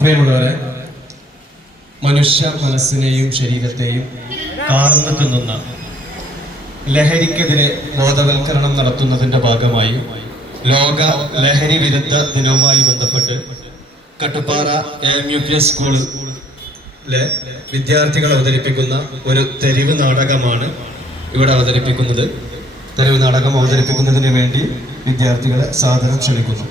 പ്രിയമുള്ളവരെ, മനുഷ്യ മനസ്സിനെയും ശരീരത്തെയും കാർന്നു തിന്നുന്ന ലഹരിക്കെതിരെ ബോധവൽക്കരണം നടത്തുന്നതിന്റെ ഭാഗമായി ലോക ലഹരി വിരുദ്ധ ദിനവുമായി ബന്ധപ്പെട്ട് കട്ടുപ്പാറ AMUP സ്കൂളിലെ വിദ്യാർത്ഥികൾ അവതരിപ്പിക്കുന്ന ഒരു തെരുവ് നാടകമാണ് ഇവിടെ അവതരിപ്പിക്കുന്നത്. തെരുവ് നാടകം അവതരിപ്പിക്കുന്നതിന് വേണ്ടി വിദ്യാർത്ഥികളെ സാദരം ക്ഷണിക്കുന്നു.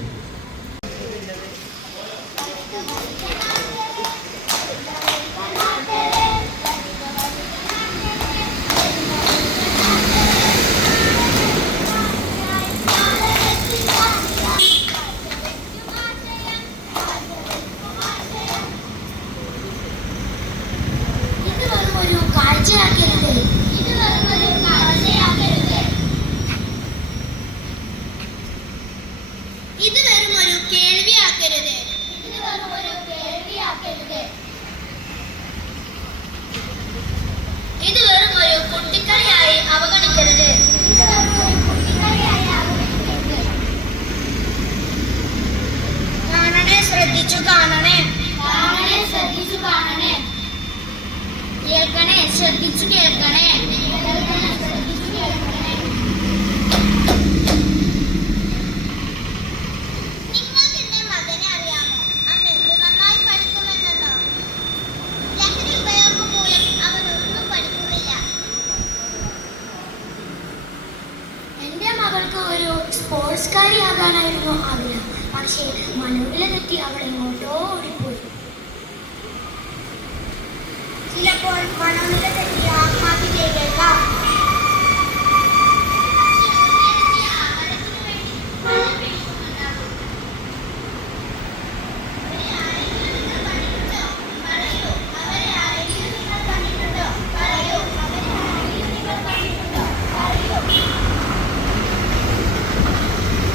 ശ്രദ്ധിച്ചു കേൾക്കണേ. നിങ്ങൾക്ക് എന്റെ മകനെ അറിയാമോ? അവൻ എന്ത് നന്നായി പഠിക്കുമെന്നോ? ലഹരി ഉപയോഗം മൂലം അവൻ ഒന്നും പഠിക്കുന്നില്ല. എന്റെ മകൾക്ക് ഒരു സ്പോർട്സ്കാരിയാകാനായിരുന്നു ആഗ്രഹം. പക്ഷേ മനോവില തെറ്റി അവൾ എങ്ങോട്ടോ ഓടിപ്പോയി. ചിലപ്പോൾ മനോനില തെറ്റി ആത്മഹത്യ ചെയ്തേക്കാം.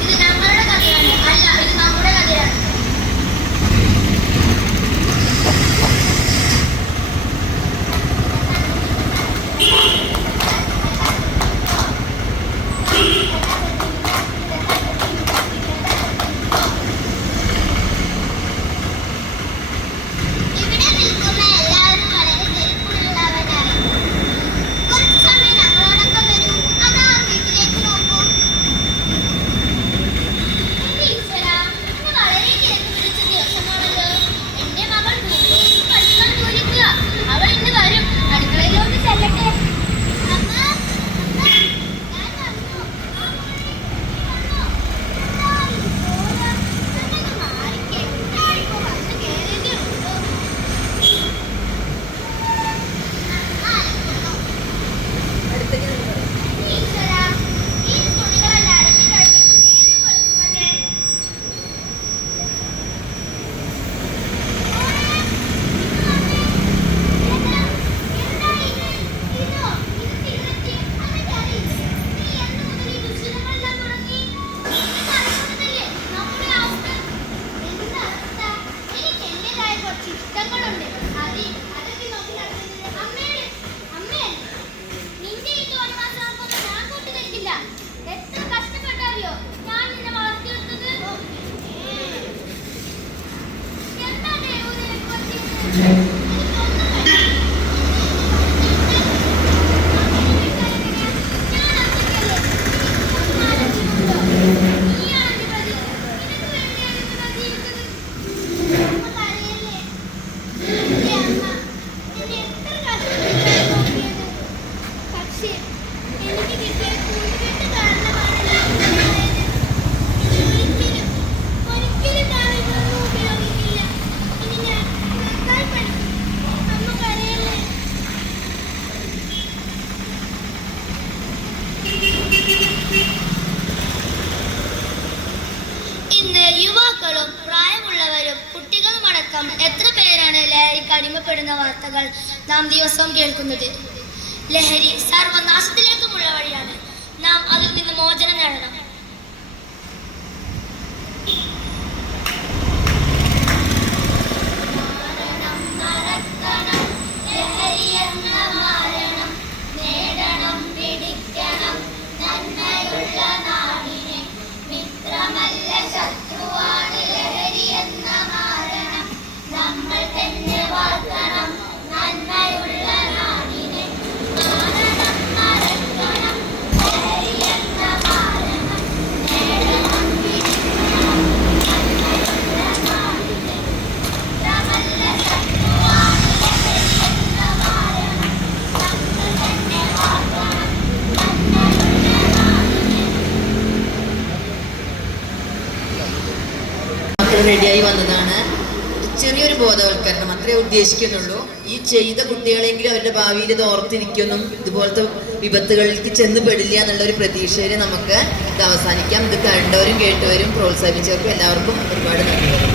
ഇത് ഞങ്ങളുടെ കഥയാണ്, അല്ല ഇത് നമ്മുടെ കഥയാണ്. എത്ര പേരാണ് ലഹരിക്ക് അടിമപ്പെടുന്ന വാർത്തകൾ നാം ദിവസവും കേൾക്കുന്നത്. ലഹരി സർവനാശത്തിലേക്കുമുള്ള വഴിയാണ്. നാം അതിൽ നിന്ന് മോചനം നേടണം. നന്മയുള്ള നാടിനെ മിത്രമല്ല ശത്രു റെഡിയായി വന്നതാണ്. ചെറിയൊരു ബോധവൽക്കരണം അത്രേ ഉദ്ദേശിക്കുന്നുള്ളൂ. ഈ ചെയ്ത കുട്ടികളെങ്കിലും അവരുടെ ഭാവിയിൽ ഇത് ഓർത്തിരിക്കുമെന്നും ഇതുപോലത്തെ വിപത്തുകളിലേക്ക് ചെന്ന് പെടില്ല എന്നുള്ളൊരു പ്രതീക്ഷയിൽ നമുക്ക് ഇത് അവസാനിക്കാം. ഇത് കണ്ടവരും കേട്ടവരും പ്രോത്സാഹിപ്പിച്ചവർക്കും എല്ലാവർക്കും ഒരുപാട് നന്ദി.